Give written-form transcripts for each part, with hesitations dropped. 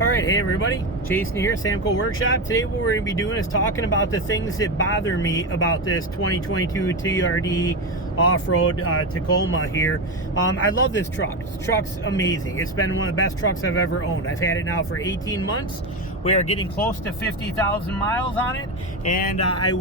All right, hey everybody, Jason here, Samco Workshop. Today what we're going to be doing is talking about the things that bother me about this 2022 TRD off-road Tacoma here. I love this truck. This truck's amazing. It's been one of the best trucks I've ever owned. I've had it now for 18 months. We are getting close to 50,000 miles on it, and I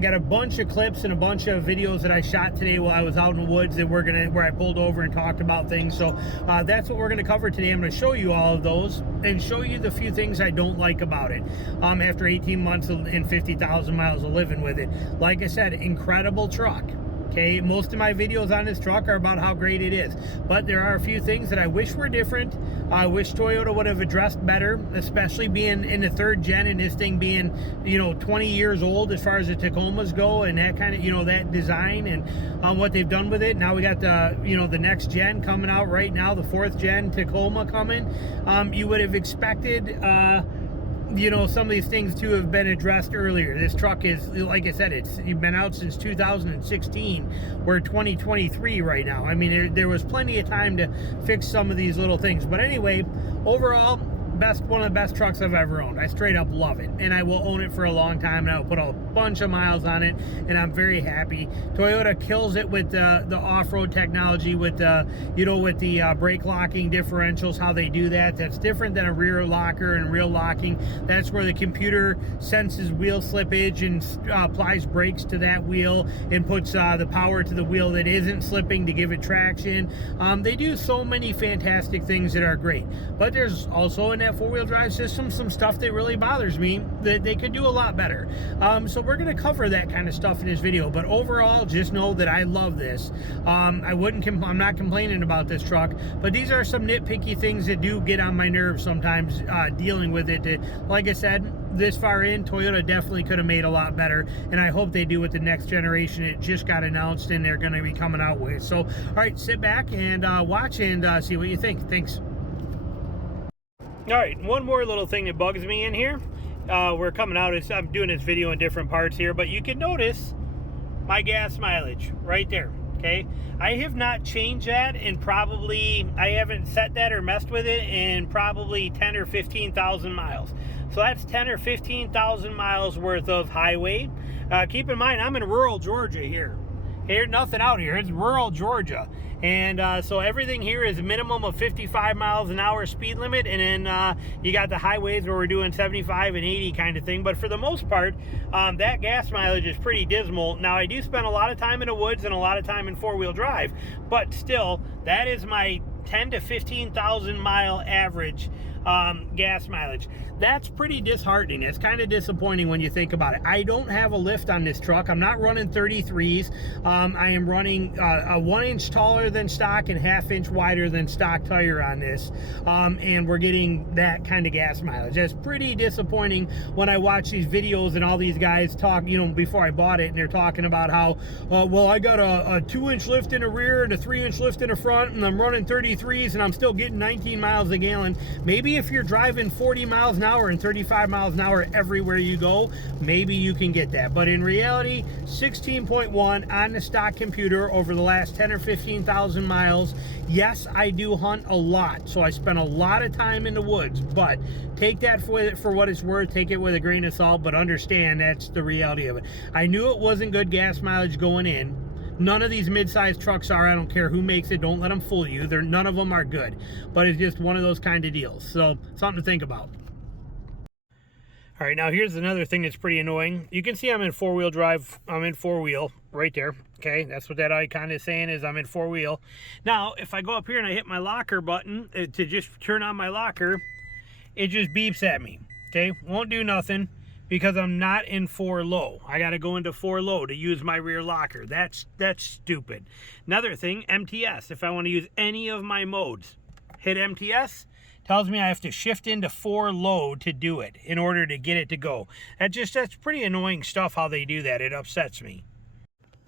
got a bunch of clips and a bunch of videos that I shot today while I was out in the woods that where I pulled over and talked about things. So that's what we're gonna cover today. I'm gonna show you all of those and show you the few things I don't like about it after 18 months and 50,000 miles of living with it. Like I said, incredible truck. Okay, most of my videos on this truck are about how great it is, but there are a few things that I wish were different. I wish Toyota would have addressed better, especially being in the third gen and this thing being, 20 years old as far as the Tacomas go, and that kind of, that design and what they've done with it. Now we got the, the next gen coming out right now, the 4th gen Tacoma coming. You would have expected, some of these things to have been addressed earlier. This truck is, like I said, it's been out since 2016. We're 2023 right now. I mean, there was plenty of time to fix some of these little things. But anyway, overall, one of the best trucks I've ever owned. I straight up love it, and I will own it for a long time, and I will put a bunch of miles on it, and I'm very happy. Toyota kills it with the off-road technology, with the brake locking differentials, how they do that. That's different than a rear locker and rear locking. That's where the computer senses wheel slippage and applies brakes to that wheel and puts the power to the wheel that isn't slipping to give it traction. They do so many fantastic things that are great, but there's also in that four-wheel drive system some stuff that really bothers me that they could do a lot better. So we're going to cover that kind of stuff in this video, but overall, just know that I love this. I'm not complaining about this truck, but these are some nitpicky things that do get on my nerves sometimes dealing with it. Like I said, this far in, Toyota definitely could have made a lot better, and I hope they do with the next generation. It just got announced and they're going to be coming out with. So, all right, sit back and watch and see what you think. Thanks. All right, one more little thing that bugs me in here. We're coming out, I'm doing this video in different parts here, but you can notice my gas mileage right there, okay? I have not changed that in I haven't set that or messed with it in probably 10 or 15,000 miles. So that's 10 or 15,000 miles worth of highway. Keep in mind, I'm in rural Georgia here. There's nothing out here. It's rural Georgia. And so everything here is a minimum of 55 miles an hour speed limit. And then you got the highways where we're doing 75 and 80 kind of thing. But for the most part, that gas mileage is pretty dismal. Now, I do spend a lot of time in the woods and a lot of time in four-wheel drive. But still, that is my 10 to 15,000 mile average gas mileage. That's pretty disheartening. It's kind of disappointing when you think about it. I don't have a lift on this truck. I'm not running 33s. I am running a 1 inch taller than stock and 1/2 inch wider than stock tire on this, and we're getting that kind of gas mileage. That's pretty disappointing when I watch these videos and all these guys talk, before I bought it, and they're talking about how, well, I got a 2 inch lift in the rear and a 3 inch lift in the front, and I'm running 33s and I'm still getting 19 miles a gallon. Maybe if you're driving 40 miles an hour and 35 miles an hour everywhere you go, maybe you can get that. But in reality, 16.1 on the stock computer over the last 10 or 15,000 miles. Yes, I do hunt a lot, so I spend a lot of time in the woods, but take that for what it's worth. Take it with a grain of salt, but understand that's the reality of it. I knew it wasn't good gas mileage going in. None of these mid-sized trucks are. I don't care who makes it. Don't let them fool you. None of them are good. But it's just one of those kind of deals. So, something to think about. All right, now here's another thing that's pretty annoying. You can see I'm in four-wheel drive. I'm in four-wheel right there. Okay, that's what that icon is saying, is I'm in four-wheel. Now, if I go up here and I hit my locker button to just turn on my locker, it just beeps at me. Okay, won't do nothing, because I'm not in 4 low. I got to go into 4 low to use my rear locker. That's stupid. Another thing, MTS. If I want to use any of my modes, hit MTS, tells me I have to shift into 4 low to do it in order to get it to go. That's pretty annoying stuff how they do that. It upsets me.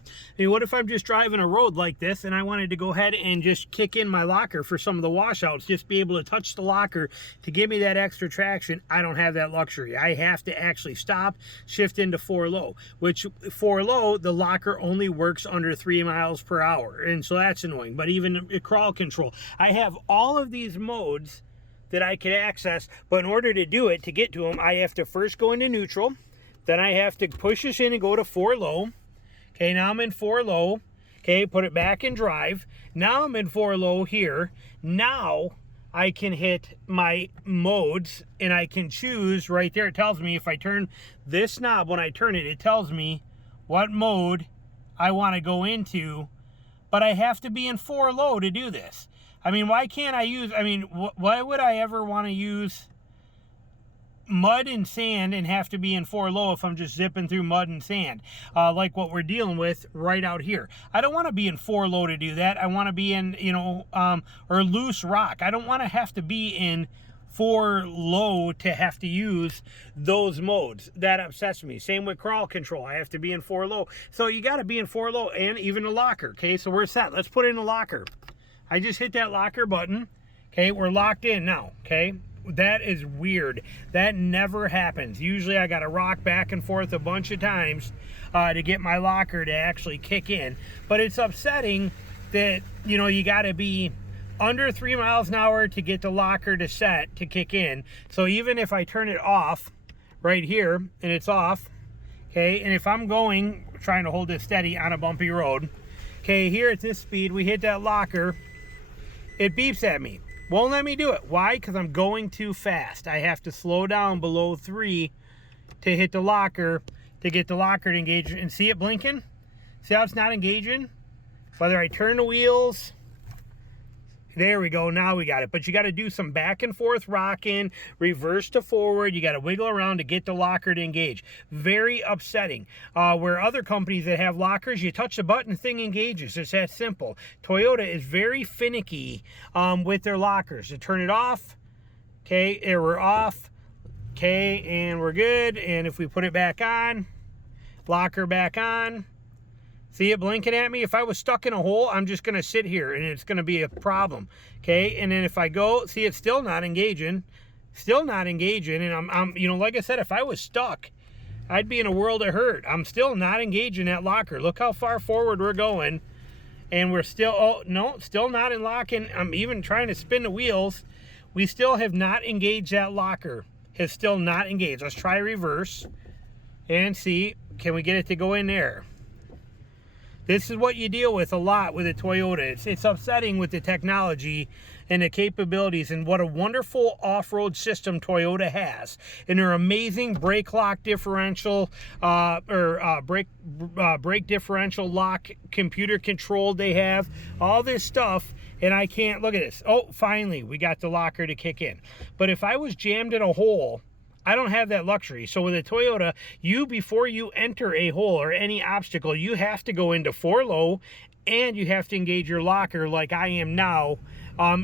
I mean, what if I'm just driving a road like this and I wanted to go ahead and just kick in my locker for some of the washouts, just be able to touch the locker to give me that extra traction? I don't have that luxury. I have to actually stop, shift into 4 low, which 4 low, the locker only works under 3 miles per hour. And so that's annoying. But even crawl control, I have all of these modes that I could access. But in order to do it, to get to them, I have to first go into neutral. Then I have to push this in and go to 4 low. Okay, now I'm in 4 low. Okay, put it back in drive. Now I'm in 4 low here. Now I can hit my modes and I can choose right there. It tells me if I turn this knob, when I turn it, it tells me what mode I want to go into. But I have to be in 4 low to do this. I mean, why can't I use, I mean, why would I ever want to use mud and sand and have to be in 4 low if I'm just zipping through mud and sand, like what we're dealing with right out here? I don't want to be in 4 low to do that. I want to be in, you know, or loose rock. I don't want to have to be in 4 low to have to use those modes. That upsets me. Same with crawl control. I have to be in 4 low. So you got to be in 4 low and even a locker. Okay, so we're set. Let's put in a locker. I just hit that locker button. Okay, we're locked in now. Okay, that is weird. That never happens. Usually I got to rock back and forth a bunch of times to get my locker to actually kick in. But it's upsetting that, you know, you got to be under 3 miles an hour to get the locker to set to kick in. So even if I turn it off right here and it's off, okay, and if I'm going, trying to hold this steady on a bumpy road, okay, here at this speed, we hit that locker, it beeps at me. Won't let me do it. Why? Because I'm going too fast. I have to slow down below 3 to hit the locker, to get the locker to engage. And see it blinking? See how it's not engaging? Whether I turn the wheels, there we go, now we got it. But you got to do some back and forth rocking, reverse to forward. You got to wiggle around to get the locker to engage. Very upsetting. Where other companies that have lockers, you touch the button, thing engages. It's that simple. Toyota is very finicky with their lockers. To turn it off, okay, and we're off, okay, and we're good. And if we put it back on, locker back on, see it blinking at me? If I was stuck in a hole, I'm just going to sit here and it's going to be a problem. Okay, and then if I go, see, it's still not engaging. Still not engaging. And I'm you know, like I said, if I was stuck, I'd be in a world of hurt. I'm still not engaging that locker. Look how far forward we're going. And we're still, oh, no, still not in locking. I'm even trying to spin the wheels. We still have not engaged that locker. Has still not engaged. Let's try reverse and see, can we get it to go in there? This is what you deal with a lot with a Toyota. It's upsetting with the technology and the capabilities and what a wonderful off-road system Toyota has. And their amazing brake lock differential, brake differential lock, computer controlled they have, all this stuff. And I can't, look at this. Oh, finally, we got the locker to kick in. But if I was jammed in a hole, I don't have that luxury. So with a Toyota, before you enter a hole or any obstacle, you have to go into 4 low and you have to engage your locker like I am now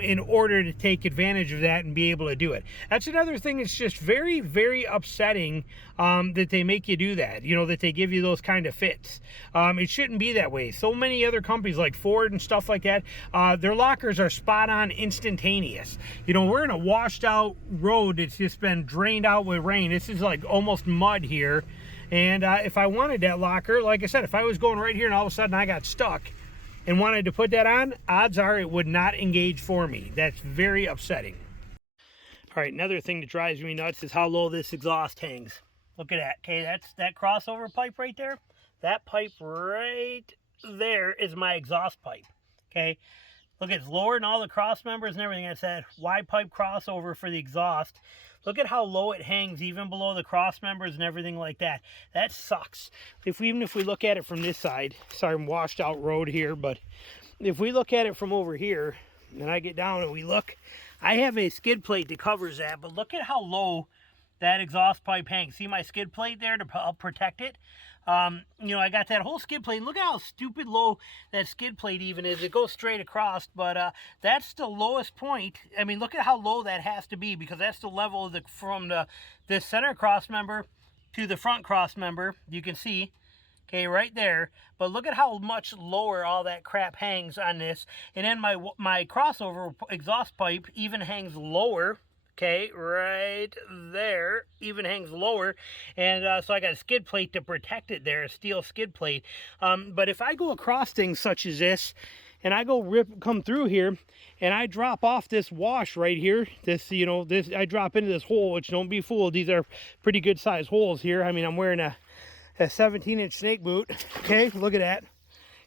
in order to take advantage of that and be able to do it. That's another thing that's just very, very upsetting that they make you do that, you know, that they give you those kind of fits. It shouldn't be that way. So many other companies like Ford and stuff like that, their lockers are spot on, instantaneous. You know, we're in a washed out road that's just been drained out with rain. This is like almost mud here. And if I wanted that locker, like I said, if I was going right here and all of a sudden I got stuck and wanted to put that on, odds are it would not engage for me. That's very upsetting. All right, another thing that drives me nuts is how low this exhaust hangs. Look at that. Okay, that's that crossover pipe right there. That pipe right there is my exhaust pipe. Okay, look, it's lower than all the cross members and everything. That's that wide pipe crossover for the exhaust. Look at how low it hangs, even below the cross members and everything like that. That sucks. Even if we look at it from this side, sorry, I'm washed out road here, but if we look at it from over here, and I get down and we look, I have a skid plate that covers that, but look at how low that exhaust pipe hangs. See my skid plate there to help protect it? You know, I got that whole skid plate. Look at how stupid low that skid plate even is. It goes straight across, but that's the lowest point. I mean, look at how low that has to be, because that's the level of from the center cross member to the front cross member. You can see, okay, right there. But look at how much lower all that crap hangs on this. And then my crossover exhaust pipe even hangs lower. Okay, right there, even hangs lower, and so I got a skid plate to protect it there, a steel skid plate. But if I go across things such as this, and I go come through here, and I drop off this wash right here. This, you know, this, I drop into this hole, which don't be fooled, these are pretty good size holes here. I mean, I'm wearing a 17-inch snake boot. Okay, look at that.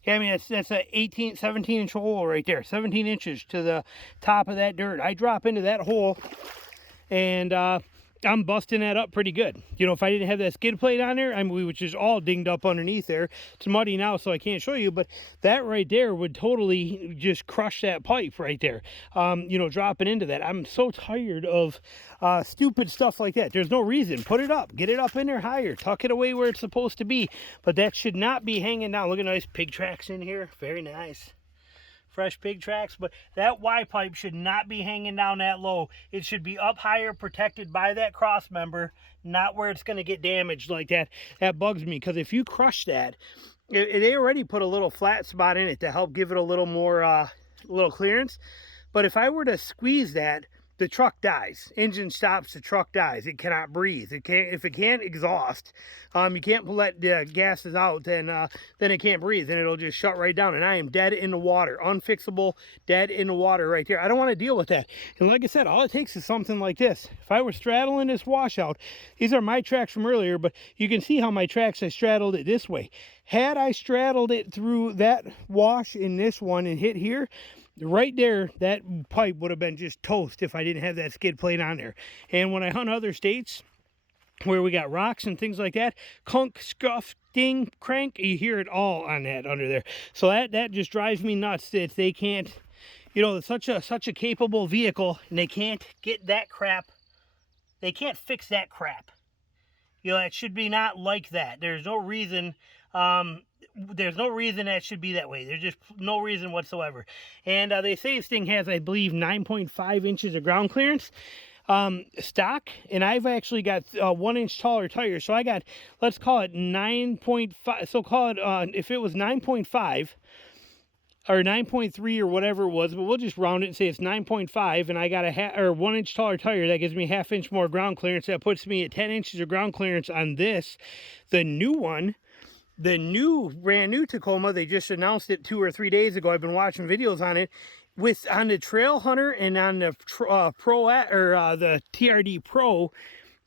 Okay, I mean, that's a 17-inch hole right there, 17 inches to the top of that dirt. I drop into that hole, and I'm busting that up pretty good. You know, if I didn't have that skid plate on there, I mean, which is all dinged up underneath there. It's muddy now, so I can't show you, but that right there would totally just crush that pipe right there. You know, dropping into that. I'm so tired of stupid stuff like that. There's no reason. Put it up. Get it up in there higher. Tuck it away where it's supposed to be. But that should not be hanging down. Look at nice pig tracks in here. Very nice. Fresh pig tracks, but that Y pipe should not be hanging down that low. It should be up higher, protected by that cross member, not where it's going to get damaged like that. That bugs me, because if you crush that, they already put a little flat spot in it to help give it a little more little clearance. But if I were to squeeze that, the truck dies. Engine stops, the truck dies. It cannot breathe. It can't, if it can't exhaust, you can't let the gases out, then it can't breathe, and it'll just shut right down. And I am dead in the water, unfixable, dead in the water right there. I don't want to deal with that. And like I said, all it takes is something like this. If I were straddling this washout, these are my tracks from earlier, but you can see how my tracks, I straddled it this way. Had I straddled it through that wash in this one and hit here, right there, that pipe would have been just toast if I didn't have that skid plate on there. And when I hunt other states where we got rocks and things like that, conk, scuff, ding, crank, you hear it all on that under there. So that just drives me nuts that they can't, you know, such a capable vehicle, and they can't get that crap. They can't fix that crap. You know, it should be not like that. There's no reason that should be that way. There's just no reason whatsoever. And they say this thing has, I believe, 9.5 inches of ground clearance stock, and I've actually got 1 inch taller tires. So I got, let's call it 9.5. So call it, if it was 9.5 or 9.3 or whatever it was, but we'll just round it and say it's 9.5, and I got a 1 inch taller tire. That gives me ½ inch more ground clearance. That puts me at 10 inches of ground clearance on this. The new one, the brand new Tacoma, they just announced it 2 or 3 days ago. I've been watching videos on it. On the Trail Hunter and on the the TRD Pro,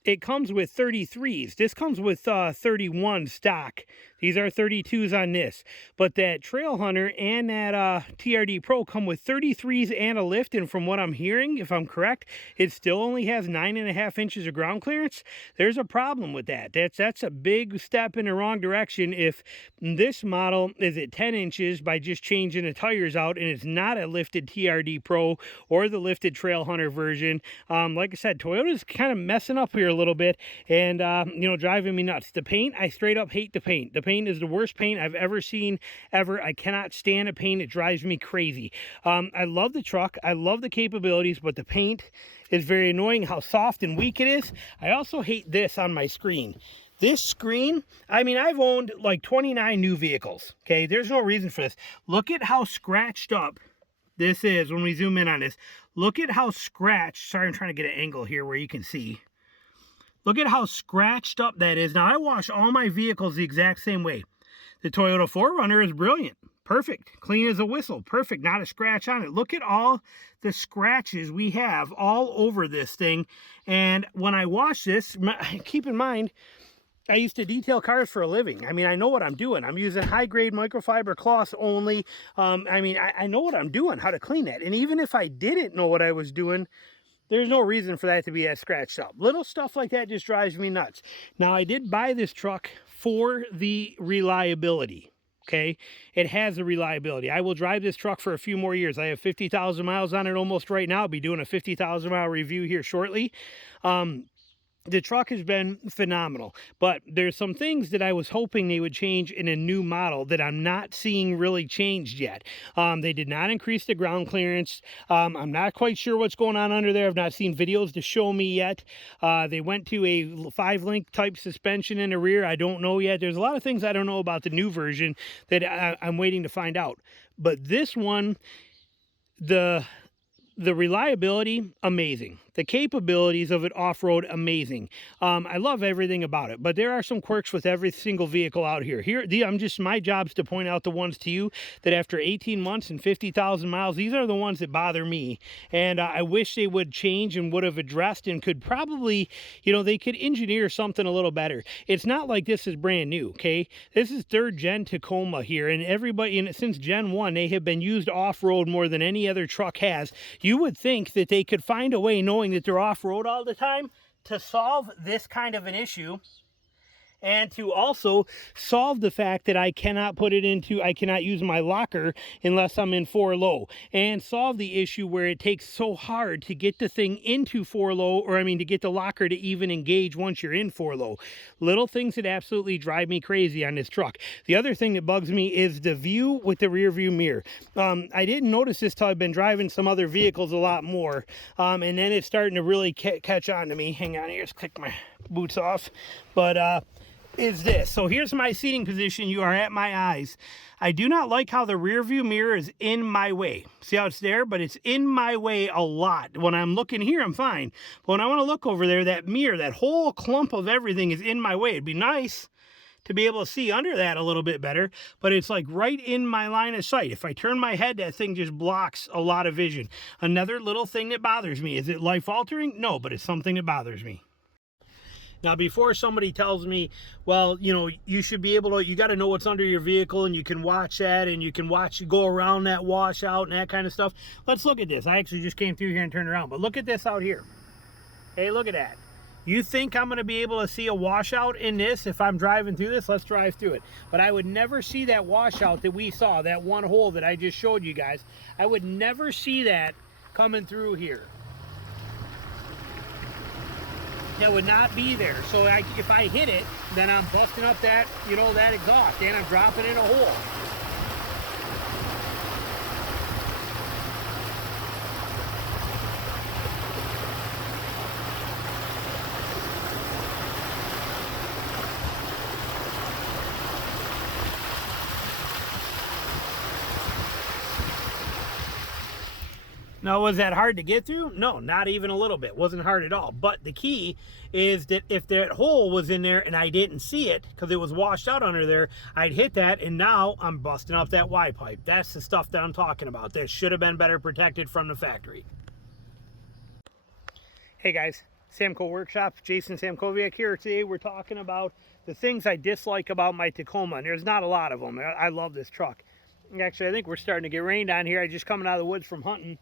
it comes with 33s. This comes with 31 stock. These are 32s on this. But that Trail Hunter and that TRD Pro come with 33s and a lift. And from what I'm hearing, if I'm correct, it still only has 9.5 inches of ground clearance. There's a problem with that. That's a big step in the wrong direction if this model is at 10 inches by just changing the tires out, and it's not a lifted TRD Pro or the lifted Trail Hunter version. Like I said, Toyota's kind of messing up here a little bit, and you know, driving me nuts. The paint, I straight up hate the paint. The paint is the worst paint I've ever seen, ever. I cannot stand the paint. It drives me crazy. I love the truck. I love the capabilities, but the paint is very annoying, how soft and weak it is. I also hate this on my screen. This screen, I mean, I've owned like 29 new vehicles, okay? There's no reason for this. Look at how scratched up this is when we zoom in on this. Look at how scratched, sorry, I'm trying to get an angle here where you can see. Look at how scratched up that is. Now, I wash all my vehicles the exact same way. The Toyota 4Runner is brilliant. Perfect. Clean as a whistle. Perfect. Not a scratch on it. Look at all the scratches we have all over this thing. And when I wash this, keep in mind, I used to detail cars for a living. I mean, I know what I'm doing. I'm using high-grade microfiber cloths only. I mean, I know what I'm doing, how to clean that. And even if I didn't know what I was doing, there's no reason for that to be as scratched up. Little stuff like that just drives me nuts. Now, I did buy this truck for the reliability, okay? It has the reliability. I will drive this truck for a few more years. I have 50,000 miles on it almost right now. I'll be doing a 50,000 mile review here shortly. The truck has been phenomenal, but there's some things that I was hoping they would change in a new model that I'm not seeing really changed yet. They did not increase the ground clearance. I'm not quite sure what's going on under there. I've not seen videos to show me yet. They went to a 5-link type suspension in the rear. I don't know yet. There's a lot of things I don't know about the new version that I'm waiting to find out. But this one, the The reliability, amazing. The capabilities of it off-road, amazing. I love everything about it, but there are some quirks with every single vehicle out here. My job's to point out the ones to you that after 18 months and 50,000 miles, these are the ones that bother me. And I wish they would change and would have addressed and could probably, you know, they could engineer something a little better. It's not like this is brand new, okay? This is 3rd gen Tacoma here, and everybody, and since Gen 1, they have been used off-road more than any other truck has. You would think that they could find a way, knowing that they're off-road all the time, to solve this kind of an issue, and to also solve the fact that I cannot use my locker unless I'm in 4 low, and solve the issue where it takes so hard to get the thing into 4 low, or I mean to get the locker to even engage once you're in 4 low. Little things that absolutely drive me crazy on this truck. The other thing that bugs me is the view with the rear view mirror. I didn't notice this till I've been driving some other vehicles a lot more, and then it's starting to really catch on to me. Hang on here, just click my boots off. But is this. So here's my seating position. You are at my eyes. I do not like how the rear view mirror is in my way. See how it's there? But it's in my way a lot. When I'm looking here, I'm fine. But when I want to look over there, that mirror, that whole clump of everything is in my way. It'd be nice to be able to see under that a little bit better, but it's like right in my line of sight. If I turn my head, that thing just blocks a lot of vision. Another little thing that bothers me. Is it life-altering? No, but it's something that bothers me. Now, before somebody tells me, well, you know, you should be able to, you got to know what's under your vehicle, and you can watch that, and you can go around that washout and that kind of stuff. Let's look at this. I actually just came through here and turned around, but look at this out here. Hey, look at that. You think I'm going to be able to see a washout in this if I'm driving through this? Let's drive through it. But I would never see that washout that we saw, that one hole that I just showed you guys. I would never see that coming through here. That would not be there. So if I hit it, then I'm busting up that, you know, that exhaust, and I'm dropping in a hole. Now, was that hard to get through? No, not even a little bit. Wasn't hard at all. But the key is that if that hole was in there and I didn't see it because it was washed out under there, I'd hit that, and now I'm busting up that Y pipe. That's the stuff that I'm talking about. That should have been better protected from the factory. Hey guys, Samco Workshop, Jason Samkoviak here. Today we're talking about the things I dislike about my Tacoma, and there's not a lot of them. I love this truck. Actually, I think we're starting to get rained on here. I just coming out of the woods from hunting.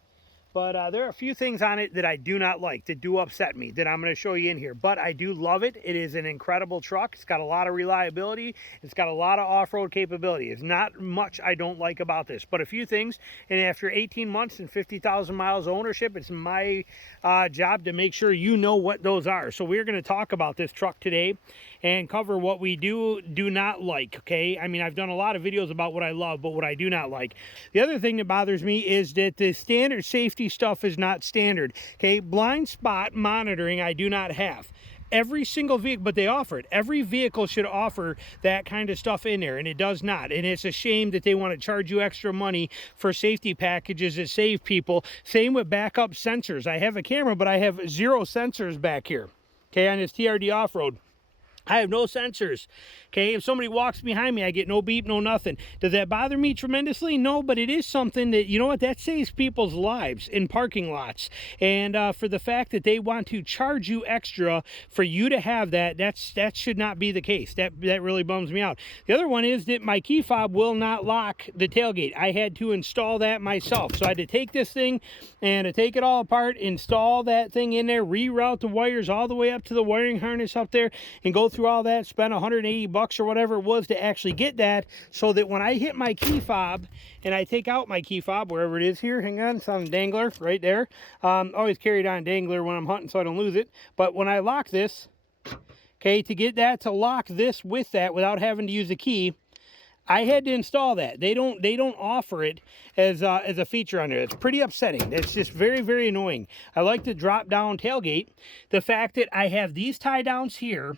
But there are a few things on it that I do not like, that do upset me, that I'm going to show you in here. But I do love it. It is an incredible truck. It's got a lot of reliability. It's got a lot of off-road capability. There's not much I don't like about this, but a few things. And after 18 months and 50,000 miles of ownership, it's my job to make sure you know what those are. So we're going to talk about this truck today and cover what we do not like, okay? I mean, I've done a lot of videos about what I love, but what I do not like. The other thing that bothers me is that the standard safety stuff is not standard, okay? Blind spot monitoring I do not have. Every single vehicle, but they offer it. Every vehicle should offer that kind of stuff in there, and it does not. And it's a shame that they want to charge you extra money for safety packages that save people. Same with backup sensors. I have a camera, but I have 0 sensors back here, okay, on this TRD off-road. I have no sensors, okay? If somebody walks behind me, I get no beep, no nothing. Does that bother me tremendously? No, but it is something that, you know what, that saves people's lives in parking lots. And for the fact that they want to charge you extra for you to have that, that should not be the case. That really bums me out. The other one is that my key fob will not lock the tailgate. I had to install that myself. So I had to take this thing and take it all apart, install that thing in there, reroute the wires all the way up to the wiring harness up there, and go through all that, spend 180 bucks or whatever it was to actually get that, so that when I hit my key fob and I take out my key fob, wherever it is here, hang on, it's on the dangler right there. Always carry it on dangler when I'm hunting so I don't lose it. But when I lock this, okay, to get that to lock this with that without having to use a key, I had to install that. They don't offer it as a feature on there. It's pretty upsetting. It's just very, very annoying. I like the drop down tailgate. The fact that I have these tie downs here,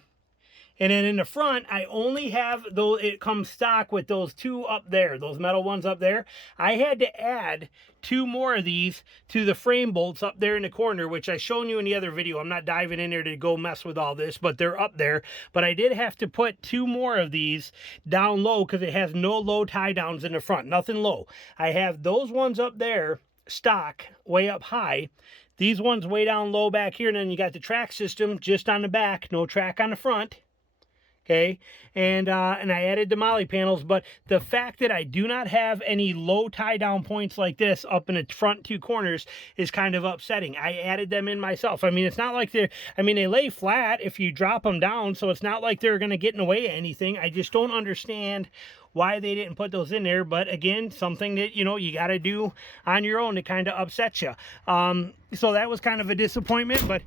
And then in the front, I only have those, it comes stock with those two up there, those metal ones up there. I had to add 2 more of these to the frame bolts up there in the corner, which I shown you in the other video. I'm not diving in there to go mess with all this, but they're up there. But I did have to put 2 more of these down low because it has no low tie downs in the front, nothing low. I have those ones up there stock way up high, these ones way down low back here, and then you got the track system just on the back, no track on the front. Okay, and I added the molly panels, but the fact that I do not have any low tie down points like this up in the front 2 corners is kind of upsetting. I added them in myself. I mean, it's not like they're, I mean, they lay flat if you drop them down, so it's not like they're going to get in the way of anything. I just don't understand why they didn't put those in there. But again, something that, you know, you got to do on your own to kind of upset you. So that was kind of a disappointment, but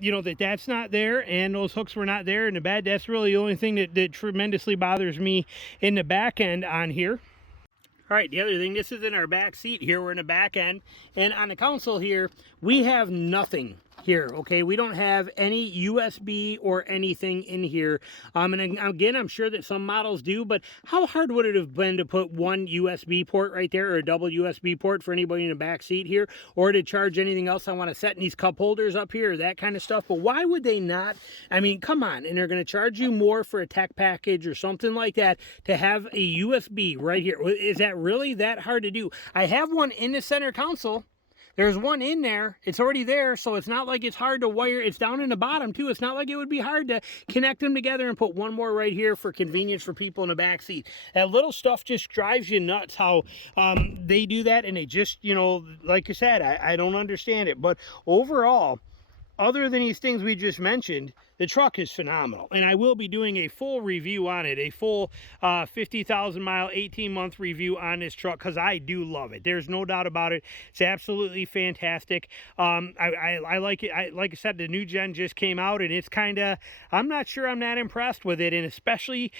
you know, that's not there, and those hooks were not there in the bed. That's really the only thing that tremendously bothers me in the back end on here. All right, the other thing, this is in our back seat here. We're in the back end, and on the console here, we have nothing here, okay? We don't have any USB or anything in here. And again, I'm sure that some models do, but how hard would it have been to put one USB port right there, or a double USB port for anybody in the back seat here, or to charge anything else I want to set in these cup holders up here, that kind of stuff? But why would they not? I mean, come on, and they're going to charge you more for a tech package or something like that to have a USB right here. Is that really that hard to do? I have one in the center console. There's one in there. It's already there, so it's not like it's hard to wire. It's down in the bottom, too. It's not like it would be hard to connect them together and put one more right here for convenience for people in the back seat. That little stuff just drives you nuts how they do that, and they just, you know, like I said, I don't understand it. But overall, other than these things we just mentioned, the truck is phenomenal, and I will be doing a full review on it, a full 50,000 mile, 18-month review on this truck, because I do love it. There's no doubt about it. It's absolutely fantastic. I like it. Like I said, the new gen just came out, and it's kind of, I'm not sure I'm not impressed with it, and especially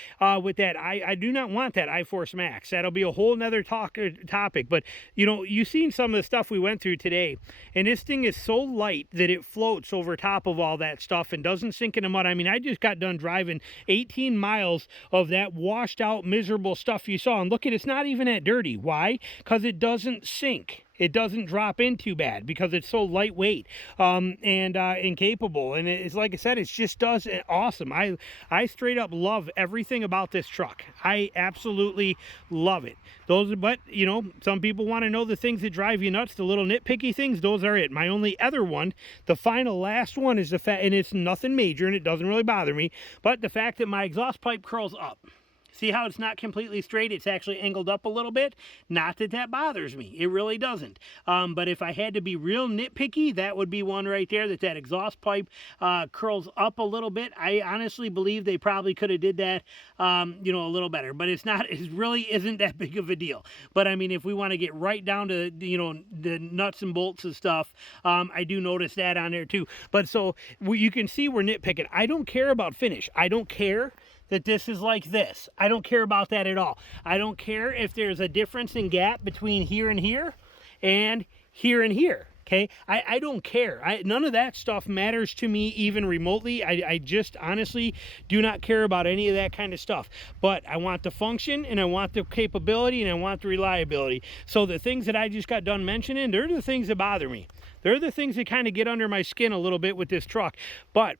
with that, I do not want that iForce Max. That'll be a whole nother topic, but you know, you've seen some of the stuff we went through today, and this thing is so light that it floats over top of all that stuff and doesn't sink in the mud. I mean, I just got done driving 18 miles of that washed out, miserable stuff you saw, and look at, it's not even that dirty. Why? Because it doesn't sink. It doesn't drop in too bad because it's so lightweight and incapable. And it's like I said, it just does awesome. I straight up love everything about this truck. I absolutely love it. But you know, some people want to know the things that drive you nuts, the little nitpicky things. Those are it. My only other one, the final last one, is the fact, and it's nothing major and it doesn't really bother me, but the fact that my exhaust pipe curls up. See how it's not completely straight? It's actually angled up a little bit. Not that that bothers me. It really doesn't. But if I had to be real nitpicky, that would be one right there, that exhaust pipe curls up a little bit. I honestly believe they probably could have did that, you know, a little better. But it's not, it really isn't that big of a deal. But I mean, if we want to get right down to, you know, the nuts and bolts and stuff, I do notice that on there too. But so you can see we're nitpicking. I don't care about finish. I don't care that this is like this. I don't care about that at all. I don't care if there's a difference in gap between here and here and here and here. Okay, I don't care. None of that stuff matters to me even remotely. I just honestly do not care about any of that kind of stuff. But I want the function, and I want the capability, and I want the reliability. So the things that I just got done mentioning, they're the things that bother me. They're the things that kind of get under my skin a little bit with this truck. But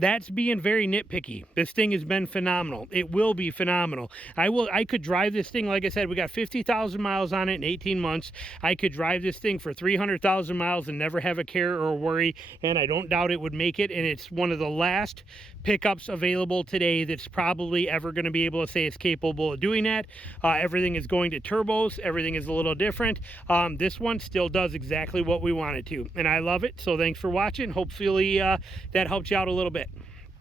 that's being very nitpicky. This thing has been phenomenal. It will be phenomenal. I could drive this thing, like I said, we got 50,000 miles on it in 18 months. I could drive this thing for 300,000 miles and never have a care or a worry, and I don't doubt it would make it. And it's one of the last pickups available today that's probably ever going to be able to say it's capable of doing that. Everything is going to turbos. Everything is a little different. This one still does exactly what we want it to, and I love it. So thanks for watching. Hopefully that helped you out a little bit.